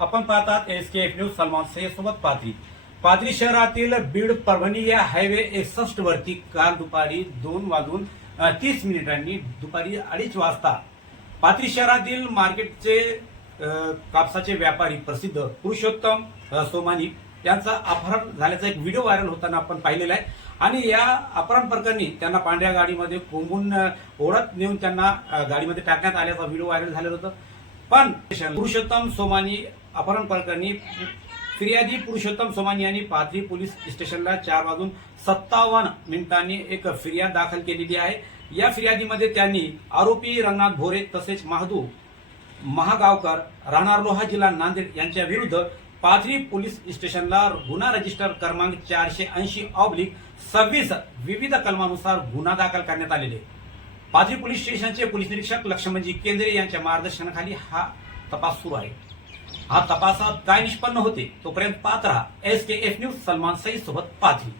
आपण पाहतात SKF news Salman Syed सोबत पाथरी शहरातील बीड परभणी या हायवे 61 वरती काल दुपारी 2:30 दुपारी 2:30 वाजता पाथरी शहरातील मार्केटचे कापसाचे व्यापारी प्रसिद्ध पुरुषोत्तम सोमानी यांचा अपहरण झाल्याचा एक व्हिडिओ व्हायरल होताना आपण पाहिलेला आहे आणि या अपहरण प्रकरणी त्यांना पांढऱ्या गाडीमध्ये कोंबून ओढत नेऊन त्यांना गाडीमध्ये टाकण्यात आल्याचा व्हिडिओ व्हायरल झालेला होता। पण पुरुषोत्तम सोमानी अपहरण प्रकरणी फिर्यादी पुरुषोत्तम सोमानी यांनी पाथरी पोलीस स्टेशनला 4:57 एक फिर्याद दाखल केलेली आहे। या फिर्यादीमध्ये त्यांनी आरोपी रंगनाथ भोरे तसेच महादू महागावकर राहणार लोहा जिल्हा नांदेड यांच्या विरुद्ध पाथरी पोलीस स्टेशनला गुन्हा रजिस्टर क्रमांक 480/26 विविध कलमानुसार गुन्हा दाखल करण्यात आलेले। पाथरी पोलीस स्टेशनचे पोलीस निरीक्षक लक्ष्मणजी केंद्रे यांच्या मार्गदर्शनाखाली हा तपास सुरू आहे। हा तपासात काय निष्पन्न होते तोपर्यंत पाहत रहा SKF न्यूज सलमान सय्यद सोबत पाथरी।